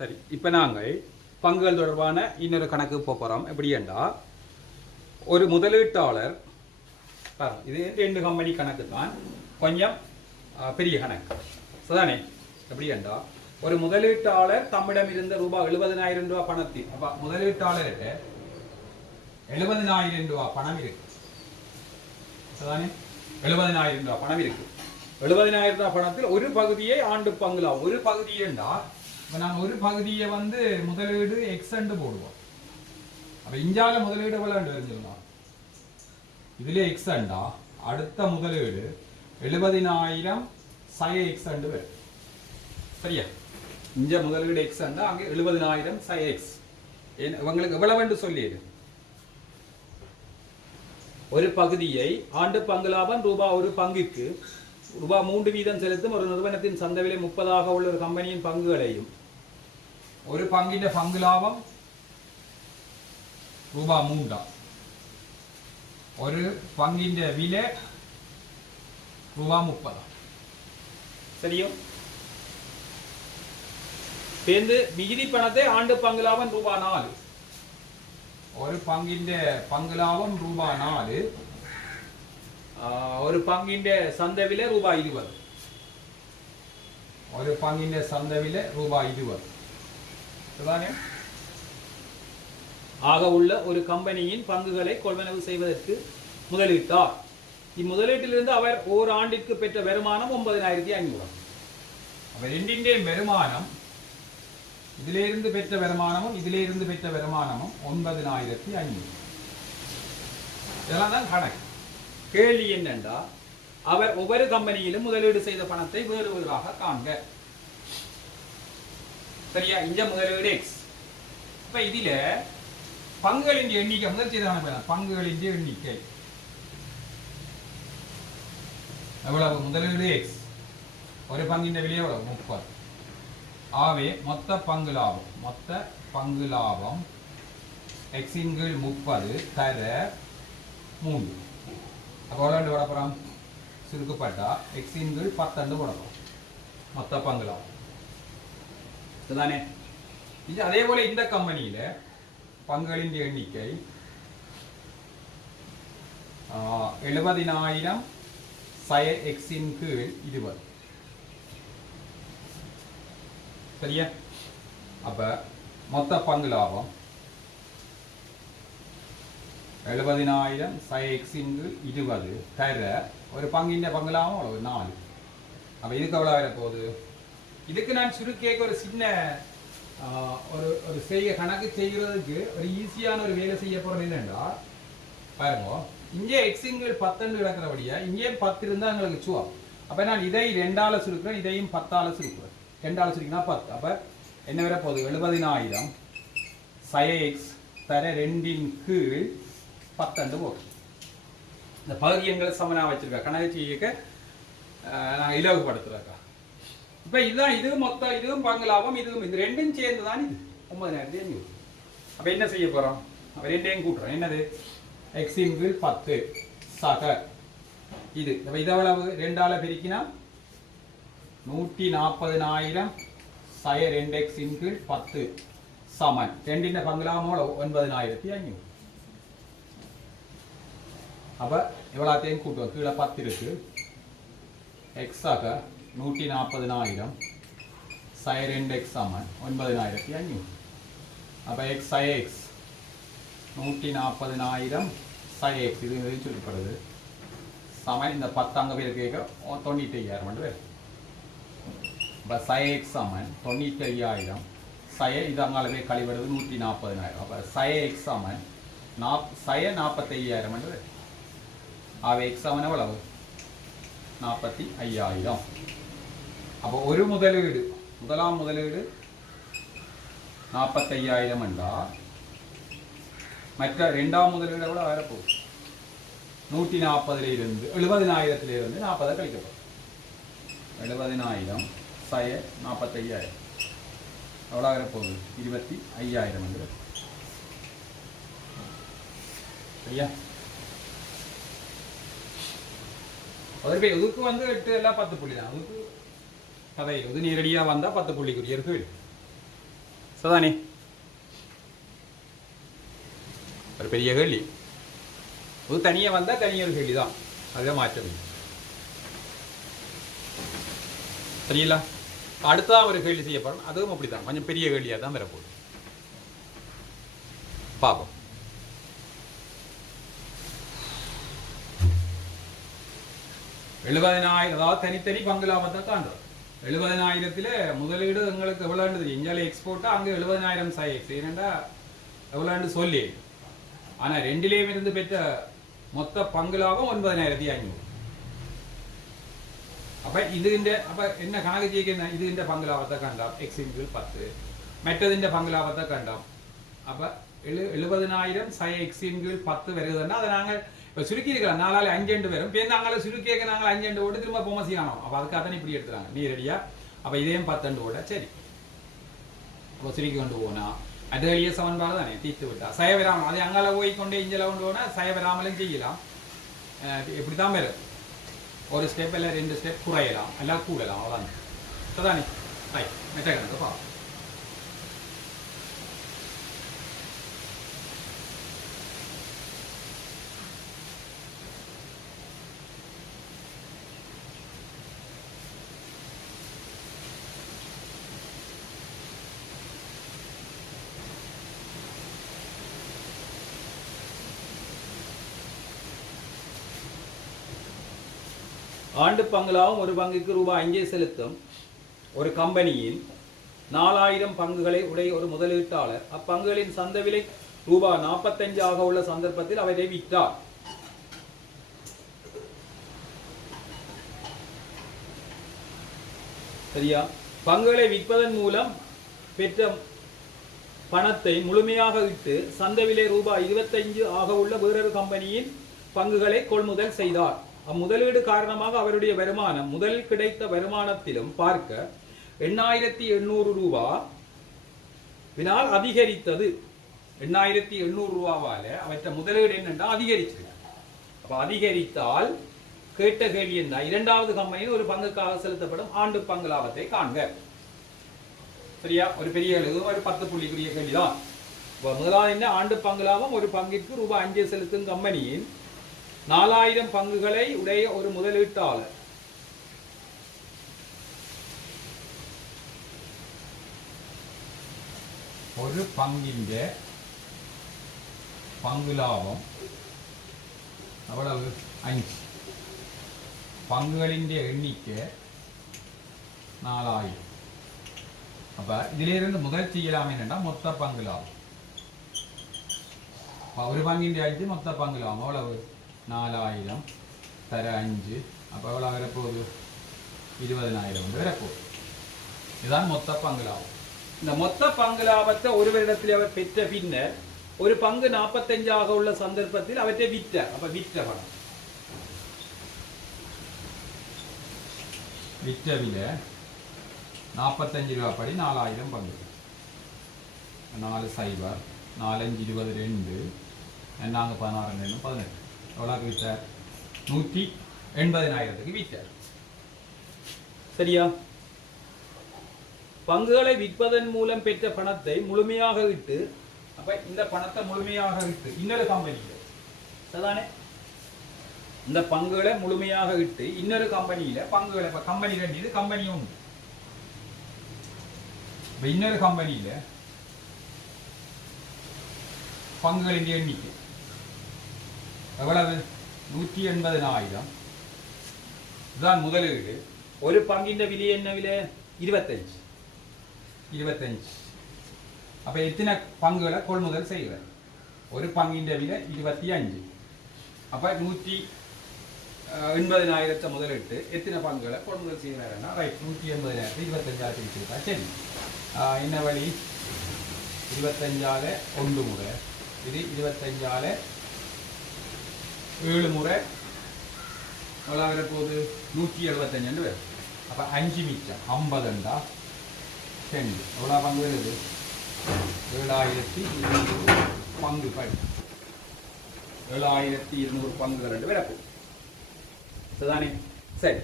சரி, இப்போ நாங்கள் பங்குகள் தொடர்பான இன்னொரு கணக்கு போகிறோம். எப்படி என்றால், ஒரு முதலீட்டாளர் இது 2 கம்பெனி கணக்கு தான், கொஞ்சம் பெரிய கணக்கு சரிதானே. எப்படி என்றால், ஒரு முதலீட்டாளர் தம்மிடம் இருந்த ரூபாய் 70,000 பணத்தில், அப்போ முதலீட்டாளர்கிட்ட 70,000 பணம் இருக்கு சரிதானே. 70,000 பணம் இருக்கு. 70,000 பணத்தில் ஒரு பகுதியை ஆண்டு பங்குலாம், ஒரு பகுதி என்றால் இப்போ நாங்கள் ஒரு பகுதியை முதலீடு எக்ஸ்ண்டு போடுவோம். அப்போ இஞ்சால முதலீடு எவ்வளோ தெரிஞ்சிருந்தோம், இதுல எக்ஸ்ண்டா அடுத்த முதலீடு 70,000 சய எக்ஸ்ண்டு வரும் சரியா. இஞ்ச முதலீடு எக்ஸ்ண்டா அங்கே 70,000 சய எக்ஸ். இவங்களுக்கு எவ்வளவு சொல்லிடு, ஒரு பகுதியை ஆண்டு பங்கு லாபம் ரூபாய் ஒரு பங்குக்கு ரூபாய் 3 வீதம் செலுத்தும் ஒரு நிறுவனத்தின் சந்தை விலை 30 உள்ள ஒரு கம்பெனியின் பங்குகளையும், ஒரு பங்கின் பங்கு லாபம் ரூபாய் 3, ஒரு பங்கின் விலை ரூபாய் 30 சரிയോ. சேர்ந்து மிகுதி பணத்தை ஆண்டு பங்கு லாபம் ரூபாய் 4, ஒரு பங்கின் பங்கு லாபம் ரூபாய் 4, ஒரு பங்கின் சந்தை விலை ரூபாய் 20, ஒரு பங்கின் சந்தை விலை ரூபாய் 20 ஆக உள்ள ஒரு கம்பெனியின் பங்குகளை கொள்வனவு செய்வதற்கு முதலீட்டார். இம்முதலீட்டிலிருந்து அவர் ஓர் ஆண்டிற்கு பெற்ற வருமானம் 9,500. அவர் ரெண்டின் வருமானம், இதிலிருந்து பெற்ற வருமானமும் இதிலிருந்து பெற்ற வருமானமும் 9,500. இதெல்லாம் தான் கணக்கு. கேள்வி என்னென்றா, அவர் ஒவ்வொரு கம்பெனியிலும் முதலீடு செய்த பணத்தை வேறு வேறாக காண்க சரியா. இந்த முதலீடு எக்ஸ். இப்ப இதுல பங்குகளின் எண்ணிக்கை முதல் செய்தான பங்குகளின் எண்ணிக்கை எவ்வளவு, முதலீடு எக்ஸ், ஒரு பங்கின் விலை எவ்வளவு 30. ஆகவே மொத்த பங்கு லாபம் எக்ஸின் கீழ் 30 தர 3. அப்போ எவ்வளோ போடப்போகிறோம், சுருக்கப்பட்டா எக்ஸின் கீழ் 10 போடப்போம் மொத்த பங்கு லாபம் இதுதானே. இது அதே போல இந்த கம்பெனியில பங்குகளின் எண்ணிக்கை 70,000 சய எக்ஸின் கீழ் 20 சரியா. அப்ப மொத்த பங்கு லாபம் 70,000 சய எக்ஸின் கீழ் 20 தர ஒரு பங்கின் பங்கு லாபம் அவ்வளவு 4. அப்ப இதுக்கு எவ்வளவு வர போகுது, இதுக்கு நான் சுருக்கேக்கு ஒரு சின்ன ஒரு செய்ய கணக்கு செய்கிறதுக்கு ஒரு ஈஸியான ஒரு வேலை செய்ய போறது என்னன்னா, பாருங்க இங்கே எக்ஸின்கள் 10 கிடக்கிறபடியா இங்கே 10 இருந்தா எங்களுக்கு சுவா. அப்ப நான் இதை 2ஆல சுருக்கிறேன், இதையும் 10ஆல சுருக்கிறேன். 2ஆல சுருக்கினா 10. அப்ப என்ன வர போகுது, 70,000 சய எக்ஸ் தர 2இன் கீழ் 10 போகுது. இந்த பகுதி எங்களை சமனா வச்சிருக்கா கணக்கு செய்யக்க நான் இலகுபடுத்துறக்கா. இப்ப இதுதான், இது மொத்தம், இதுவும் பங்கு லாபம், இதுவும், இது ரெண்டும் சேர்ந்து தான் இது 9,500. அப்ப என்ன செய்ய போறோம், ரெண்டையும் கூட்டுறோம். என்னது, எக்ஸின் கீழ் 10 சக இது. அப்ப இதெவ்வளவு 2ஆல பெருக்கினா 140,000 சய 2 எக்ஸின் கீழ் 10 சமன் 2இன் பங்கு லாபம் 9,500. அப்ப எவ்வளோத்தையும் கூட்டுவோம், கீழே 10 இருக்கு, எக்ஸாக 140,000 சய 2 எக்ஸ் சமன் 9,500. அப்ப எக்ஸ் சய எக்ஸ் 140,000 சய எக்ஸ் இது சொல்லப்படுது சமன் இந்த 10 அங்கே பேர் கேட்க 95,000 பேர். இப்போ சய எக்ஸ் சமன் 95,000 சய இது அங்கால போய் கழிவிடுது 140,000. அப்போ சய எக்ஸ் சமன் சய 45,000 பேர். ஆக எக்ஸ் சமன் எவ்வளவு 45,000. அப்போ ஒரு முதலீடு, முதலாம் முதலீடு 45,000 என்றால் மற்ற 2ஆம் முதலீடு எவ்வளவு வரப்போகுது, 140,000 70,000 40 கழிக்கப்படும். 70,000 சய 45,000 எவ்வளோ வரப்போகுது 25,000 சரியா. அதுக்கு இதுக்கு 8 எல்லாம் 10 புள்ளி தான். அதுக்கு கதை இது நேரடியாக வந்தால் 10 புள்ளிக்குரிய இருக்கு. சரிதானே? ஒரு பெரிய கேள்வி. ஒரு தனியாக வந்தால் தனியாக ஒரு கேள்வி தான், அதுதான் மாற்றம் சரிங்களா? அடுத்ததான் ஒரு கேள்வி செய்யப்படும், அதுவும் அப்படி தான் கொஞ்சம் பெரிய கேள்வியாக தான் வரப்போகுது. பார்ப்போம். அதாவது தனித்தனி பங்கு லாபத்தை காண்றோம். 70,000 முதலீடு எங்களுக்கு எவ்வளோண்டு தெரியும். இங்கே எக்ஸ்போர்ட்டா அங்கே 70,000 சாய்ஸ் ஏனெண்டா எவ்வளோண்டு சொல்லி. ஆனால் ரெண்டிலேயும் இருந்து பெற்ற மொத்த பங்கு லாபம் 9,500. அப்போ அப்போ என்ன கணக்கு செய்ய இதுகின்ற பங்கு லாபத்தை கண்டோம் எக்ஸிங்கிள் 10, மற்றதிൻ്റെ பங்கு லாபத்தை கண்டோம். அப்போ 70,000 எக்ஸிங்கிள் 10 வருதுன்னா அதை நாங்கள் இப்போ சுருக்கி இருக்கலாம் 4 5 வரும். இப்போ நாங்கள் சுருக்கியாக நாங்கள் 5 ஓட்டு திரும்ப பொம்மசி காணும். அப்போ அதுக்காக தான் இப்படி எடுத்துறாங்க நேரடியாக. அப்போ இதையும் 10 ஓட சரி. அப்போ சுருக்கி கொண்டு போனா அது எளிய சமன்பாடு தானே, தீர்த்து விட்டா சய வராமல் அது அங்கால போய் கொண்டே இஞ்சல கொண்டு போனால் சய வராமலும் செய்யலாம். இப்படி தான் வரும். ஒரு ஸ்டெப் இல்லை 2 ஸ்டெப் குறையலாம் எல்லாம் கூடலாம், அவ்வளோதான் தானே. மெட்ட கணக்கு பார்ப்போம். ஆண்டு பங்களாவும் ஒரு பங்குக்கு ரூபாய் 5 செலுத்தும் ஒரு கம்பெனியில் 4,000 பங்குகளை உடைய ஒரு முதலீட்டாளர் அப்பங்குகளின் சந்தை விலை ரூபாய் 45 ஆக உள்ள சந்தர்ப்பத்தில் அவரை விற்றார். சரியா? பங்குகளை விற்பதன் மூலம் பெற்ற பணத்தை முழுமையாக விட்டு சந்தை விலை ரூபாய் 25 ஆக உள்ள வேறொரு கம்பெனியின் பங்குகளை கொள்முதல் செய்தார். அம்முதலீடு காரணமாக அவருடைய வருமானம் முதலில் கிடைத்த வருமானத்திலும் பார்க்க 8,800 ரூபாய் அதிகரித்தது. 8,800 ரூபாவால அவற்ற முதலீடு என்னென்றா அதிகரிச்சிருக்க. அப்ப அதிகரித்தால் கேட்ட கேள்வி என்ன, இரண்டாவது கம்பெனியில் ஒரு பங்குக்காக செலுத்தப்படும் ஆண்டு பங்கு லாபத்தை காண்க. சரியா? ஒரு பெரிய எழுது ஒரு 10 புள்ளிக்குரிய கேள்விதான். முதலாவது என்ன, ஆண்டு பங்கு லாபம் ஒரு பங்கிற்கு ரூபாய் 5 செலுத்தும் கம்பெனியின் 4,000 பங்குகளை உடைய ஒரு முதலீட்டாளர் ஒரு பங்கின் பங்கு லாபம் அவ்வளவு 5, பங்குகளின் எண்ணிக்கை 4,000. அப்ப இதிலிருந்து முதல் செய்யலாம் என்னன்னா மொத்த பங்கு லாபம் ஒரு பங்கின் 5 மொத்த பங்கு லாபம் அவ்வளவு 4,000 தர 5 அப்போ எவ்வளோ வரப்போகுது 20,000 வரப்போகுது. இதுதான் மொத்த பங்கு லாபம். இந்த மொத்த பங்கு லாபத்தை ஒரு வருடத்தில் அவர் பெற்ற பின்னர் ஒரு பங்கு 45 ஆக உள்ள சந்தர்ப்பத்தில் அவற்றை விற்றார். அப்ப விற்ற பணம் விற்ற விலை 45 ரூபா படி 4,000 பங்கு 4 0 4 5 22 நாங்கள் 16 18 எவ்வளோக்கு விற்றார் 180,000 விற்றார். சரியா? பங்குகளை விற்பதன் மூலம் பெற்ற பணத்தை முழுமையாக விட்டு அப்ப இந்த பணத்தை முழுமையாக விட்டு இன்னொரு கம்பெனியில சரிதானே, இந்த பங்குகளை முழுமையாக விட்டு இன்னொரு கம்பெனியில பங்குகளை இப்ப கம்பெனி 2 இது கம்பெனி 1 இன்னொரு கம்பெனியில பங்குகளின் எண்ணிக்கை எவ்வளவு 180,000 தான் முதலீடு. ஒரு பங்கின் விலை என்ன விலை 25. அப்ப எத்தனை பங்குகளை கொள்முதல் செய்கிறார்? ஒரு பங்கின் விலை 25. அப்ப 180,000 முதலிட்டு எத்தனை பங்குகளை கொள்முதல் செய்கிறாருன்னா ரைட் 180,000 25 பிரிச்சிருக்கா. சரி, என்ன வழி 25 1 முறை இது 25 7 முறை எவ்வளோ வரப்போகுது 175 வரும். அப்போ 5 மிச்சம் 50 2 எவ்வளோ பங்கு வருது 7,200 பங்குகள் 7,200 பங்குகள் வரப்போகுது. சரிதானே? சரி,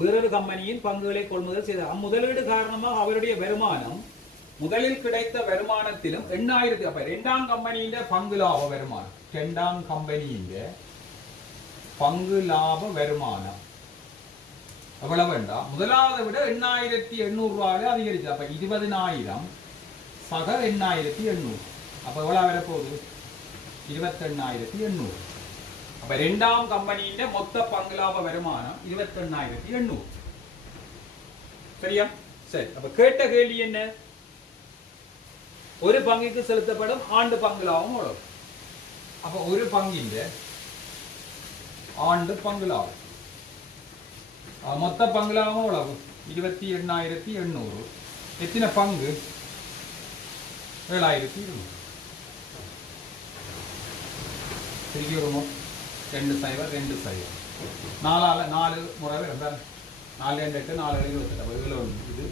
வேறொரு கம்பெனியின் பங்குகளை கொள்முதல் செய்தார். அம்முதலீடு காரணமாக அவருடைய வருமானம் முதலில் கிடைத்த வருமானத்திலும் 8000 அப்ப இரண்டாம் கம்பெனியின் பங்கு லாப வருமானம் இரண்டாம் கம்பெனியின் பங்கு லாப வருமானம் எவ்வளவு வேண்டாம் முதலாவதை விட 8800 ரூபாய் அதிகரிச்சு. அப்ப 20000 சக 8800 அப்ப எவ்வளவு வரப்போகுது 28800. அப்ப இரண்டாம் கம்பெனியின் மொத்த பங்கு லாப வருமானம் 28800. சரியா? சரி. அப்ப கேட்ட கேள்வி என்ன? ஒரு பங்குக்கு செலுத்தப்படும் ஆண்டு பங்கு லாபம் எவ்வளவு? அப்ப ஒரு பங்கின் ஆண்டு பங்கு லாபம் மொத்த பங்கு லாபம் எவ்வளவு 28800. எத்தனை பங்கு 7200. திருப்பி வருவோம் 2 4 முறை வரும் 4 2 8 4 28 அப்போ இதில் ஒன்று இது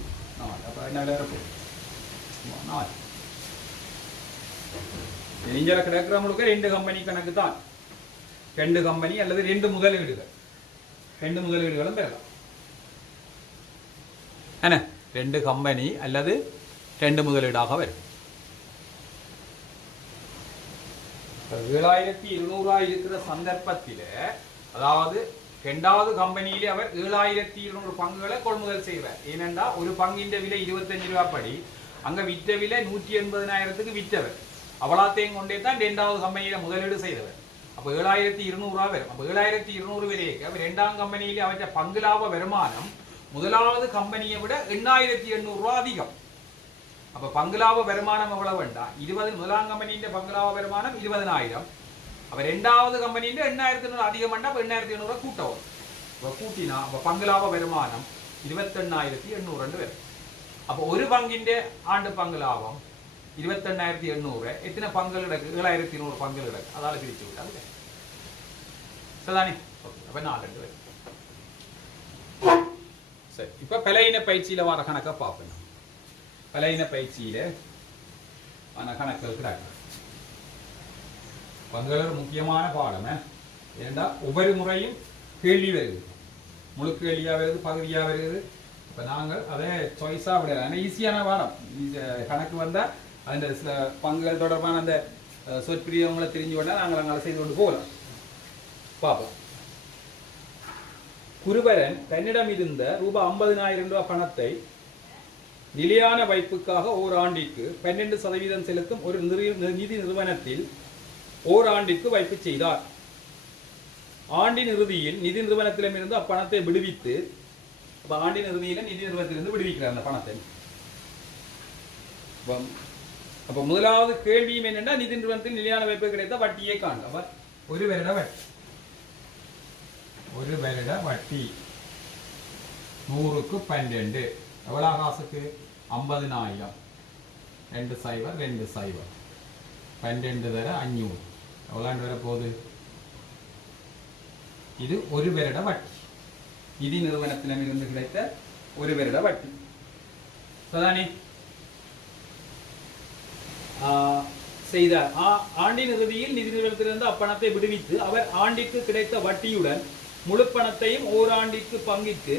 4 அப்போ என்ன வரப்போகுது 4. இங்கே கிடக்கிறவங்களுக்கு 2 கம்பெனி கணக்கு தான். 2 கம்பெனி அல்லது 2 முதலீடுகள் 2 முதலீடுகளும் பெறலாம். என்ன 2 கம்பெனி அல்லது 2 முதலீடாக வரும். 7200 இருக்கிற சந்தர்ப்பத்தில் அதாவது இரண்டாவது கம்பெனியிலே அவர் 7200 பங்குகளை கொள்முதல் செய்வார். ஏனென்றா ஒரு பங்கின் விலை 25 ரூபாய் படி அங்க விற்ற விலை 180,000க்கு விற்றவர். அவளாத்தையும் கொண்டே தான் இரண்டாவது கம்பெனியில முதலீடு செய்தவர். அப்ப 7200 ரூபாய் வரும். அப்ப 7200 வரைக்கும் அவர் இரண்டாம் கம்பெனியிலே அவற்றை பங்கு லாப வருமானம் முதலாவது கம்பெனியை விட 8800 ரூபாய் அதிகம். அப்ப பங்கு லாப வருமானம் எவ்வளவு வேண்டாம் 20 முதலாம் கம்பெனியின் பங்கு லாப வருமானம் 20000. அப்ப இரண்டாவது கம்பெனியின் 8800 அதிகம் வேண்டாம். அப்ப 8800 கூட்டவும் கூட்டினா அப்ப பங்கு லாப வருமானம் 28800 வரும். அப்ப ஒரு பங்கின் ஆண்டு பங்கு லாபம் 28800. எத்தனை பங்குகள் கிடக்கு 7100 பங்குகள் கிடக்கு. அதால பிரிச்சு விட்டாங்க. சரிதானே? அப்ப 4 வரும். சரி. இப்ப பலையின பயிற்சியில வர கணக்கை பார்ப்போம். பலையின பயிற்சியில கணக்குகள் கிடக்கு. பங்குகள் முக்கியமான பாடம். ஏண்டா ஒவ்வொரு முறையும் கேள்வி வருது. முழு கேள்வியா வருது, பகுதியா வருது. இப்ப நாங்கள் அதை சாய்ஸா விட ஈஸியான பாடம். கணக்கு வந்தா அந்த சில பங்குகள் தொடர்பான அந்த சொற்பிரியவங்களை தெரிஞ்சு கொண்டா நாங்கள் அங்கே செய்து கொண்டு போகலாம். பார்ப்போம். குருபரன் தன்னிடம் இருந்த ரூபாய் 50,000 ரூபாய் பணத்தை நிலையான வைப்புக்காக ஓராண்டிற்கு 12% செலுத்தும் ஒரு நிதி நிறுவனத்தில் ஓராண்டிற்கு வைப்பு செய்தார். ஆண்டின் இறுதியில் நிதி நிறுவனத்திடமிருந்து அப்பணத்தை விடுவித்து ஆண்டின் இறுதியில் நிதி நிறுவனத்திலிருந்து விடுவிக்கிறார் அந்த பணத்தை. அப்ப முதலாவது கேள்வியும் என்னன்னா நிதி நிறுவனத்தில் நிலையான வைப்பு கிடைத்த வட்டியை காண்க. ஒரு வருட வட்டி 100க்கு 12 எவ்வளவு காசுக்கு 50,000 2 0 2 0 12 தர 500 எவ்வளவு வர போகுது. இது ஒரு வருட வட்டி. நிதி நிறுவனத்திலிருந்து கிடைத்த ஒரு வருட வட்டி. சரிதானே? செய்த ஆண்டின் இறுதியில் நிதி நிறுவனத்திலிருந்து அப்பணத்தை விடுவித்து அவர் ஆண்டிற்கு கிடைத்த வட்டியுடன் முழு பணத்தையும் ஓராண்டிற்கு பங்கிட்டு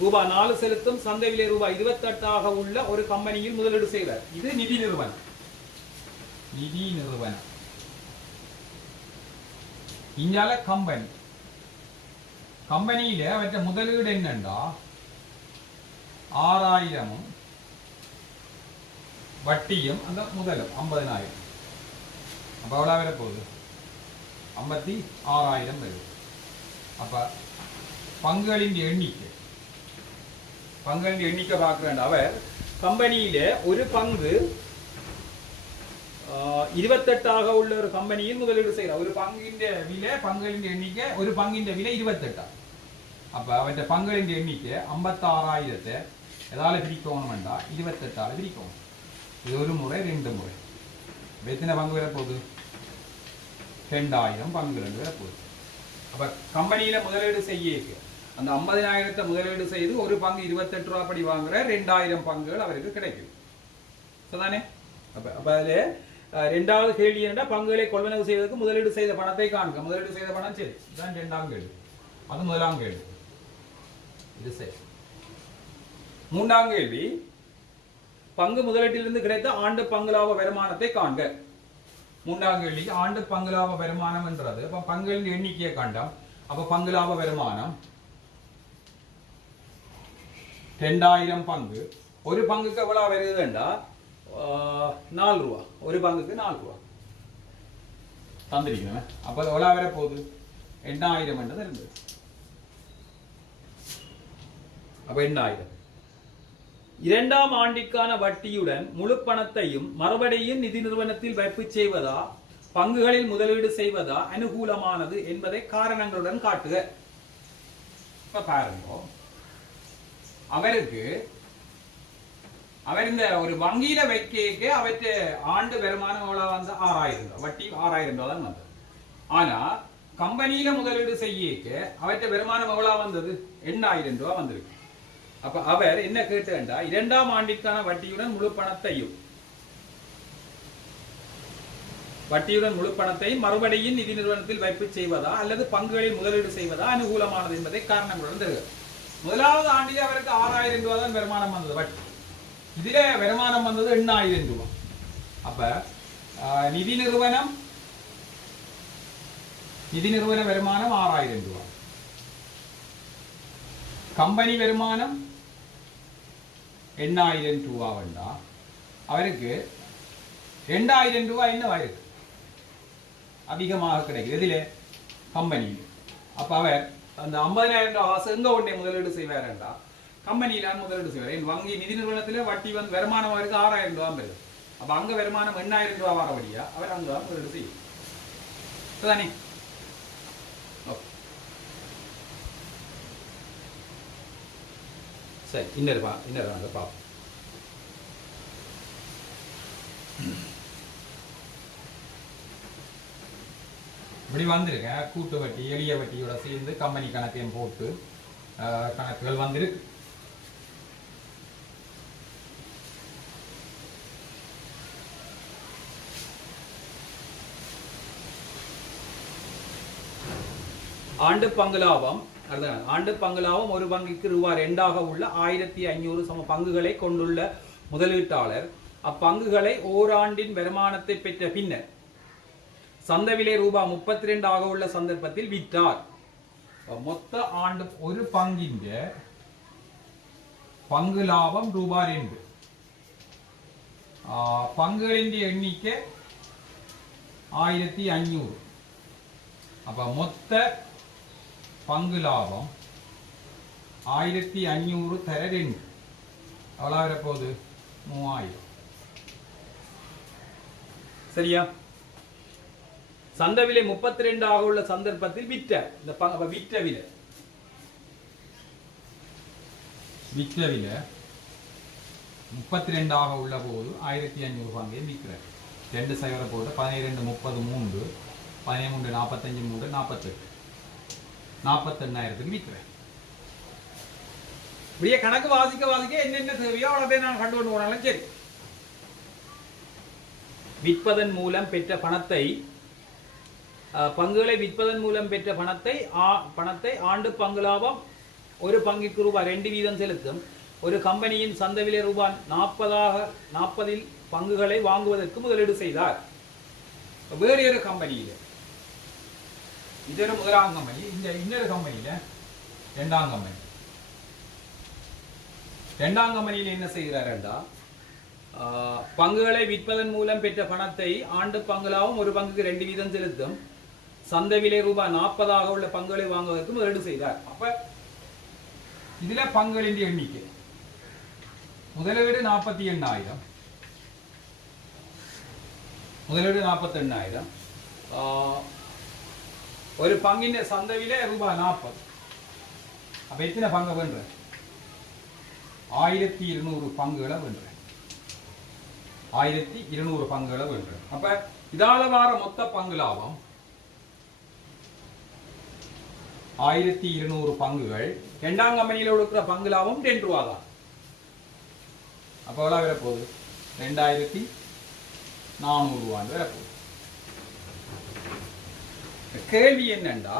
ரூபாய் 4 செலுத்தும் சந்தை விலை ரூபாய் 28 உள்ள ஒரு கம்பெனியில் முதலீடு செய்தார். இது நிதி நிறுவனம். இங்கால கம்பெனியில அவற்ற முதலீடு என்னண்டா 6000 வட்டியும் அந்த முதலும் 50,000. அப்ப எவ்வளவு வர போகுது 56,000 வருது. அப்ப பங்குகளின் எண்ணிக்கை பார்க்க அவர் கம்பெனியில ஒரு பங்கு 28 உள்ள ஒரு கம்பெனியில் முதலீடு செய்யறார். ஒரு பங்கின் விலை பங்குகளின் எண்ணிக்கை ஒரு பங்கின் விலை 28. அப்ப அவற்ற பங்குகளின் எண்ணிக்கை 56,000 எதால பிரிக்கணும் வேண்டாம் 28ஆல பிரிக்கணும். இது ஒரு முறை 2 முறை. எத்தனை பங்கு வர போகுது 2000 பங்குகள் வர போகுது. அப்ப கம்பெனியில முதலீடு செய்ய அந்த 50,000 முதலீடு செய்து ஒரு பங்கு 28 ரூபாய் படி வாங்குற 2000 பங்குகள் அவருக்கு கிடைக்கும். சரிதானே? அப்ப அதுல இரண்டாவது கேள்வி என்னன்னா பங்குகளை கொள்வனவு செய்வதற்கு முதலீடு செய்த பணத்தை காண்க. முதலீடு செய்த பணம் சரி, இதுதான் இரண்டாம் கேள்வி. அது முதலாம் கேள்வி. இது சரி. மூன்றாம் கேள்வி, பங்கு முதலீட்டிலிருந்து கிடைத்த ஆண்டு பங்குலாப வருமானத்தை காண்க. மூன்றாம் கேள்வி ஆண்டு பங்குலாப வருமானம் என்றது அப்ப பங்குகளின் எண்ணிக்கையை காண்டோம். அப்ப பங்குலாப வருமானம் 2000 பங்கு. ஒரு பங்குக்கு எவ்வளவு வருதுண்டா 4 ரூபா. ஒரு பங்குக்கு 4 ரூபா தந்திருக்கணும். அப்ப எவ்வளவு வர போகுது 8000 என்றது இருந்தது. அப்ப 8000. இரண்டாம் ஆண்டிற்கான வட்டியுடன் முழு பணத்தையும் மறுபடியும் நிதி நிறுவனத்தில் வைப்பு செய்வதா பங்குகளில் முதலீடு செய்வதா அனுகூலமானது என்பதை காரணங்களுடன் காட்டுக. இப்ப பாருங்க, அவர் இந்த ஒரு வங்கியில வைக்க அவற்றை ஆண்டு வருமானம் எவ்வளவு வந்து 6000 ரூபாய், வட்டி 6000 ரூபாய் தான் வந்தது. ஆனா கம்பெனியில முதலீடு செய்ய அவற்றை வருமானம் எவ்வளவு வந்தது 8000 ரூபாய் வந்திருக்கு. அப்ப அவர் என்ன கேட்டா இரண்டாம் ஆண்டிற்கான வட்டியுடன் முழு பணத்தையும் மறுபடியும் நிதி நிறுவனத்தில் வைப்பு செய்வதா அல்லது பங்குகளில் முதலீடு செய்வதா அனுகூலமானது என்பதை காரணங்களுடன் தருகிறார். முதலாவது ஆண்டிலே அவருக்கு 6000 ரூபாய் தான் வருமானம் வந்தது வட்டி. இதுல வருமானம் வந்தது 8000 ரூபாய். அப்ப நிதி நிறுவன வருமானம் 6000 ரூபாய், கம்பெனி வருமானம் 8000 ரூபாய் வந்தா அவருக்கு 2000 ரூபாய் என்னவாயிருக்கு அதிகமாக கிடைக்குது இதிலே கம்பெனியில். அப்ப அவர் அந்த 50000 ரூபாய் காசு எங்க ஒன்றே முதலீடு செய்வார்டா கம்பெனியில முதலீடு செய்வார். வங்கி நிதி நிறுவனத்தில் வட்டி வந்து வருமானம் அவருக்கு 6000 ரூபாய் வருது. அப்ப அங்க வருமானம் 8000 ரூபாய் வரபடியா அவர் அங்கதான் முதலீடு செய்யும். தானே சரி. இன்னொரு பார்ப்போம். இப்படி வந்திருக்கேன் கூட்டு வட்டி எளிய வட்டியோட சேர்ந்து கம்பெனி கணக்கையும் போட்டு கணக்குகள் வந்திருக்கு. ஆண்டு பங்கு லாபம் ஒரு பங்குக்கு ரூபாய் 2 உள்ள 1500 சம பங்குகளை கொண்டுள்ள முதலீட்டாளர் அப்பங்குகளை ஓராண்டின் வருமானத்தை பெற்ற பின்னர் சந்தை விலை ரூபாய் 32 உள்ள சந்தர்ப்பத்தில் விற்றார். மொத்த ஆண்டு ஒரு பங்கின் பங்கு லாபம் ரூபாய் 2. பங்குகளின் எண்ணிக்கை 1500. அப்ப மொத்த பங்கு லாபம் 1500 தர 2 எவ்வளவு வரப்போகுது 3000. சரியா? சந்தை விலை 32 உள்ள சந்தர்ப்பத்தில் விற்ற விலை 32 உள்ள போது 1500 பங்கை விற்கிறார். 2 சைவரை போட்டு 12 33 13 45 48 48000 விற்கிறேன். இப்படியே கணக்கு வாசிக்க என்னென்ன தேவையோ அவ்வளவு நான் கண்டு கொண்டு போனாலும் சரி. விற்பதன் மூலம் பெற்ற பணத்தை பங்குகளை விற்பதன் மூலம் பெற்ற பணத்தை ஆண்டு பங்கு லாபம் ஒரு பங்குக்கு ரூபாய் 2 வீதம் செலுத்தும் ஒரு கம்பெனியின் சந்தை விலை ரூபாய் 40 பங்குகளை வாங்குவதற்கு முதலீடு செய்தார். வேறு ஒரு கம்பெனியில இது ஒரு முதலாம் கம்பெனி, இந்த இன்னொரு கம்பெனியில இரண்டாம் கம்பெனியில என்ன செய்கிறார்டா பங்குகளை விற்பதன் மூலம் பெற்ற பணத்தை ஆண்டு பங்கு லாபம் ஒரு பங்குக்கு 2 வீதம் செலுத்தும் சந்தை விலை ரூபாய் 40 உள்ள பங்குகளை வாங்குவதற்கு முதலீடு செய்தார். அப்ப இதுல பங்குகளின் எண்ணிக்கை முதலீடு 48,000 ஒரு பங்கின் சந்தை விலை ரூபாய் 40. அப்ப எத்தனை பங்கு வென்ற 1200 பங்குகளை வென்ற 1200 பங்குகளை வென்ற. அப்ப இதால வார மொத்த பங்கு லாபம் 1200 பங்குகள். இரண்டாம் கம்பெனியில கொடுக்கிற பங்கு லாபம் 2 ரூபாய் தான். அப்ப எவ்வளவு வரப்போகுது 2400 ரூபாய் வரப்போகுது. கேள்வி என்னண்டா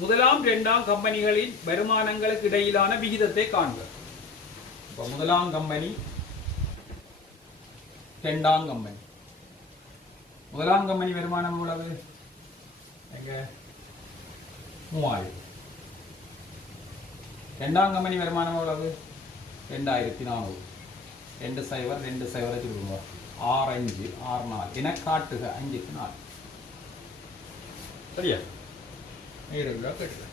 முதலாம் இரண்டாம் கம்பெனிகளின் வருமானங்களுக்கு இடையிலான விகிதத்தை காண்க. இப்போ முதலாம் கம்பெனி இரண்டாம் கம்பெனி. முதலாம் கம்பெனி வருமானம் எவ்வளவு? எங்க 3000. இரண்டாம் கம்பெனி வருமானம் எவ்வளவு? 2400. 20 சொல்லுங்க. 65 64 என காட்டுக. 5க்கு 4 சரியா? நேரடியாக கேட்டுக்க.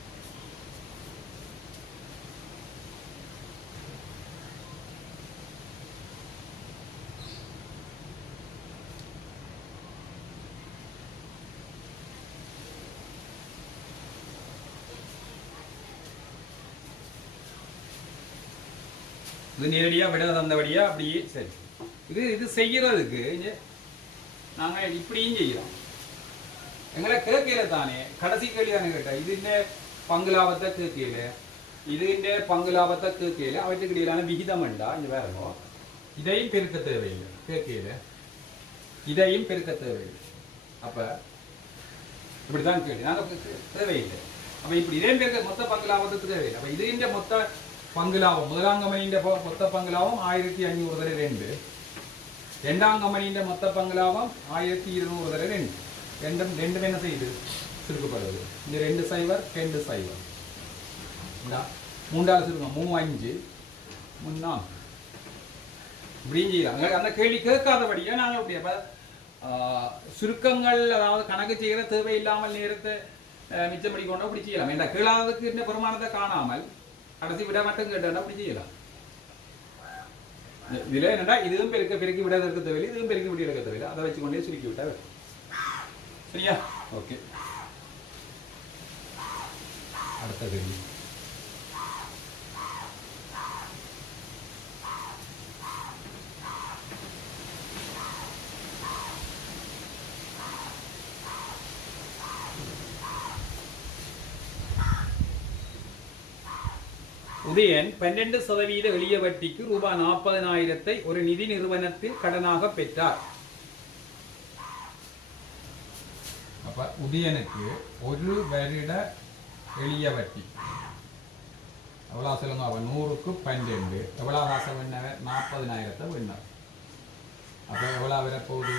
இது நேரடியாக விட தந்தபடியா அப்படியே சரி. இது செய்யறதுக்கு நாங்கள் இப்படியும் செய்யலாம். எங்களை கேட்கல தானே, கடைசி கேள்வி தானே கேட்டா. இது இந்த பங்கு லாபத்தை கேட்கல, இது இந்த பங்கு லாபத்தை கேட்கல, அவற்றுக்கு இடையிலான விகிதம் வேண்டா இங்க வேறோ. இதையும் பெருக்க தேவையில்லை கேட்கல, இதையும் பெருக்க தேவையில்லை. அப்ப இப்படிதான் கேள்வி. நாங்கள் தேவையில்லை. அப்ப இப்படி இதையும் பெருக்க மொத்த பங்கு லாபத்துக்கு தேவையில்லை. அப்ப இது இந்த மொத்த பங்கு லாபம் முதலாம் கம்பெனியின் மொத்த பங்கு லாபம் 1500 ரெண்டாம் கம்பெனியின் மொத்த பங்கு லாபம் 1200 ரெண்டும் என்ன செய்யுது? சுருக்கப்படுது. இந்த 2 0 2 0 மூன்றாவது சுருக்கம் 35 3 இப்படியும் செய்யலாம். அந்த கேள்வி கேட்காதபடியா நாங்கள் அப்படி சுருக்கங்கள் அதாவது கணக்கு செய்கிற தேவையில்லாமல் நேரத்தை மிச்சப்படி கொண்டு அப்படி செய்யலாம். இந்த கேளாததுக்கு இந்த பெருமானத்தை காணாமல் கடைசி விட மட்டும் கேட்டா அப்படி செய்யலாம். இதுல என்னடா இதுவும் பெருக்கி விட இருக்க தேவையில்லை, இதுவும் பெருக்கி விட இருக்க தேவையில்லை. அதை வச்சுக்கொண்டே சுருக்கி விட்டா சரியா? ஓகே. அடுத்த கேள்வி. உதயன் 12% எளிய வட்டிக்கு ரூபாய் 40,000 ஒரு நிதி நிறுவனத்தில் கடனாக பெற்றார். அப்ப உதயனுக்கு 1 வருட எளிய வட்டி எவ்வளவு சொல்லுங்க? அவன் 100க்கு 12 எவ்வளவு காசை வேணவர்? 40,000 வேணார். அப்ப எவ்வளவு வரப்போகுது?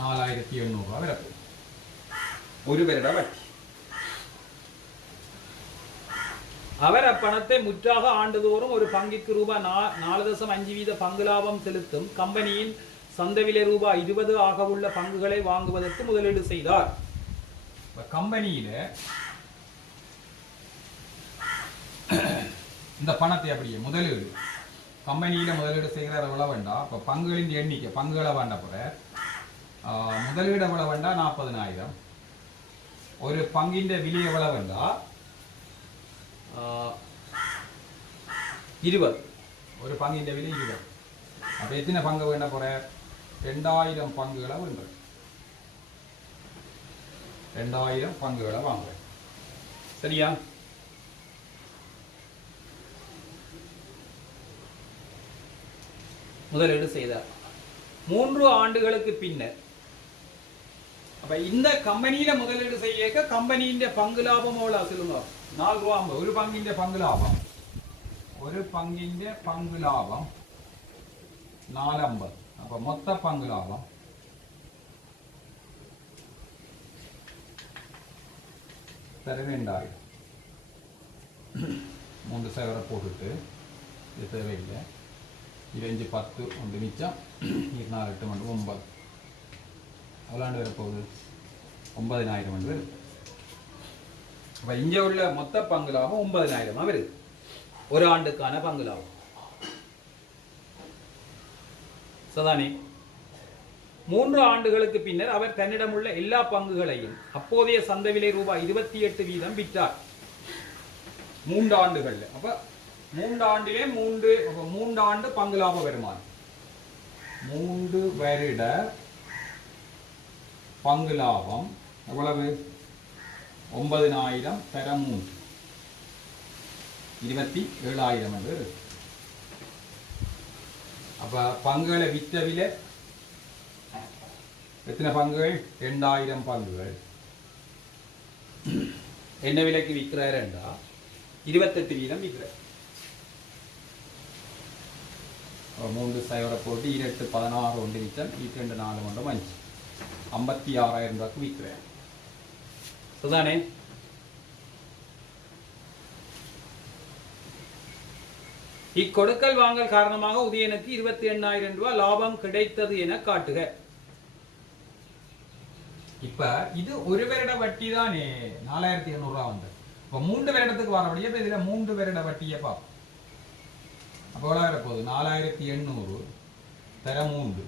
4,800 வரப்போகுது. 1 வருட வட்டி. அவர் அப்பணத்தை முற்றாக ஆண்டுதோறும் ஒரு பங்கிற்கு ரூபாய் 4.5% பங்கு லாபம் செலுத்தும் கம்பெனியின் சந்தைவிலை ரூபாய் 20 ஆக உள்ள பங்குகளை வாங்குவதற்கு முதலீடு செய்தார். கம்பெனியில இந்த பணத்தை அப்படியே முதலீடு கம்பெனியில முதலீடு செய்கிறார் எவ்வளவு வேண்டாம். இப்ப பங்குகளின் எண்ணிக்கை பங்குகளை வேண்ட போற முதலீடு எவ்வளவு வேண்டா? 40,000. ஒரு பங்கின் விலை எவ்வளவு வேண்டா? 20. ஒரு பங்கின் விலை 20. அப்ப எத்தனை பங்கு வேண்ட போற? 2000 பங்குகளை வேண்ட. 2000 பங்குகளை வாங்க. சரியா? முதலீடு செய்தார். 3 ஆண்டுகளுக்கு பின்னர் அப்ப இந்த கம்பெனியில முதலீடு செய்ய கம்பெனியின் பங்கு லாபம் எவ்வளவு சொல்லுங்க? 4 ரூபாய். ஒரு பங்கின் பங்கு லாபம் 450. அப்ப மொத்த பங்கு லாபம் 2,000. 3 சேவரை போட்டுட்டு இது தேவையில்லை. 25 10 ஒன்று மிச்சம் 24 8 மட்டும் 9. எவ்வளோ வரப்போகுது? 9,000 வருது. அப்ப இங்க உள்ள மொத்த பங்கு லாபம் 9,000 வருது. ஒரு ஆண்டுக்கான பங்கு லாபம். சதானே 3 ஆண்டுகளுக்கு பின்னர் அவர் தன்னிடமுள்ள எல்லா பங்குகளையும் அப்போதைய சந்தை விலை ரூபாய் 28% விற்றார். 3 ஆண்டுகள்ல. அப்ப 3 ஆண்டிலே 3 ஆண்டு பங்கு லாப வருமானம். 3 வருட பங்கு லாபம் எவ்வளவு? 9,000 தரம் 3 27,000 என்று. அப்ப பங்குகளை விற்ற விலை எத்தனை பங்குகள்? 2,000 பங்குகள். என்ன விலைக்கு விற்கிறாருண்டா 28 வீதம் விற்கிறார். 3 சைவரை போட்டு 28 16 ஒன்று விற்றல் 22 4 ஒன்று 5 56,000 ரூபாய்க்கு விற்கிறேன். சுதானே இக்கொடுக்கல் வாங்கல் காரணமாக உதயனுக்கு 28,000 ரூபாய் லாபம் கிடைத்தது என காட்டுக. இப்ப இது ஒரு வருட வட்டி தானே 4,800 ரூபாய் வந்து. இப்ப 3 வருடத்துக்கு வரபடியே இப்ப இதுல 3 வருட வட்டியை பார்ப்போம். அப்போ எவ்வளோ போகுது 4,800 தர 3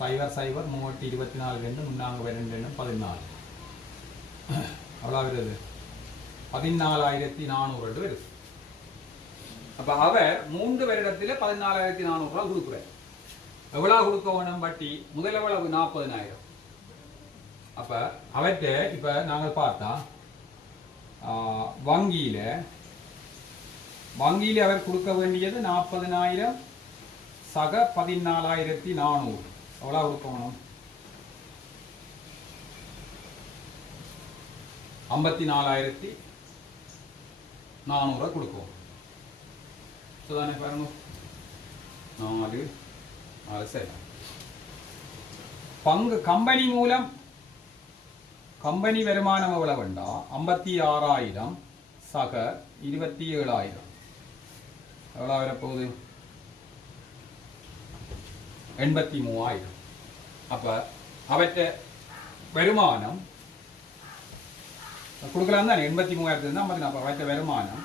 0 0 324 2 முன்னாங்க 2 14 எவ்வளோ வருது 14,400 வருது. அப்ப அவர் 3 வருடத்தில் 14,400 ரூபாய் கொடுக்குறார். எவ்வளவு கொடுக்க வேணும் வட்டி? முதல் எவ்வளவு 40,000. அப்ப அவர்கிட்ட இப்ப நாங்கள் பார்த்தா வங்கியில அவர் கொடுக்க வேண்டியது 40,000 சக 14,400. எவ்வளவு கொடுக்க வேணும் 54,400 கொடுக்கும். சுதானே பாருங்க 4 சரி. பங்கு கம்பெனி மூலம் கம்பெனி வருமானம் எவ்வளவு வேண்டா 56,000 சக 27,000 எவ்வளவு வரப்போகுது 83,000. அப்ப அவற்ற வருமானம் கொடுக்கலாம் தானே 83,000 அவற்ற வருமானம்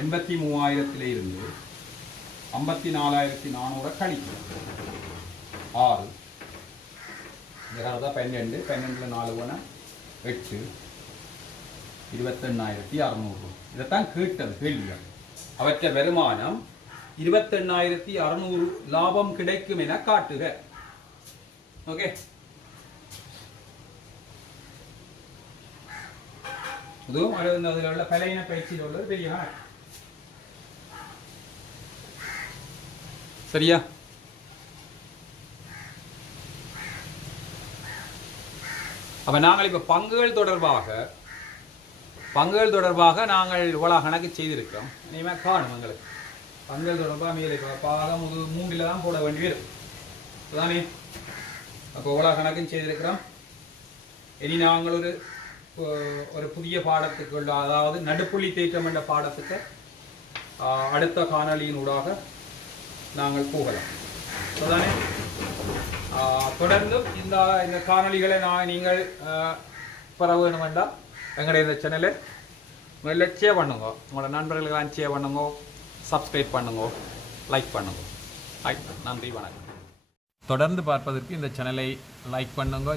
83,000 இருந்து 54,400 கழிக்கும் 6 12 12 4 போன 8 28,600. இதைத்தான் கேட்டது கேள்வியா. அவற்ற வருமானம் 28,600 லாபம் கிடைக்கும் என காட்டுக. ஓகே இதுவும் அதில் உள்ள பலையின பயிற்சியில் உள்ளது பெரிய சரியா. அப்ப நாங்கள் இப்ப பங்குகள் தொடர்பாக நாங்கள் இவ்வளவு கணக்கு செய்திருக்கிறோம். இனிமே காணும் எங்களுக்கு பங்குகள் தொடர்பாக மேலே பாதம் 3 தான் போட வேண்டி வரும். அதானே அப்போ இவ்வளவு கணக்கும் செய்திருக்கிறோம். இனி நாங்கள் ஒரு புதிய பாடத்துக்கு அதாவது நடுப்புள்ளி தேற்றம் என்ற பாடத்துக்கு அடுத்த காணொளியின் ஊடாக நாங்கள் போகலாம். அதானே தொடர்ந்து இந்த காணொளிகளை நீங்கள் பெற வேணுமெண்டா எங்களுடைய இந்த சேனலை முதல்ல ஷேர் பண்ணுங்க, உங்களோட நண்பர்களுக்கெல்லாம் ஷேர் பண்ணுங்க, சப்ஸ்கிரைப் பண்ணுங்க, லைக் பண்ணுங்க. நன்றி, வணக்கம். தொடர்ந்து பார்ப்பதற்கு இந்த சேனலை லைக் பண்ணுங்க.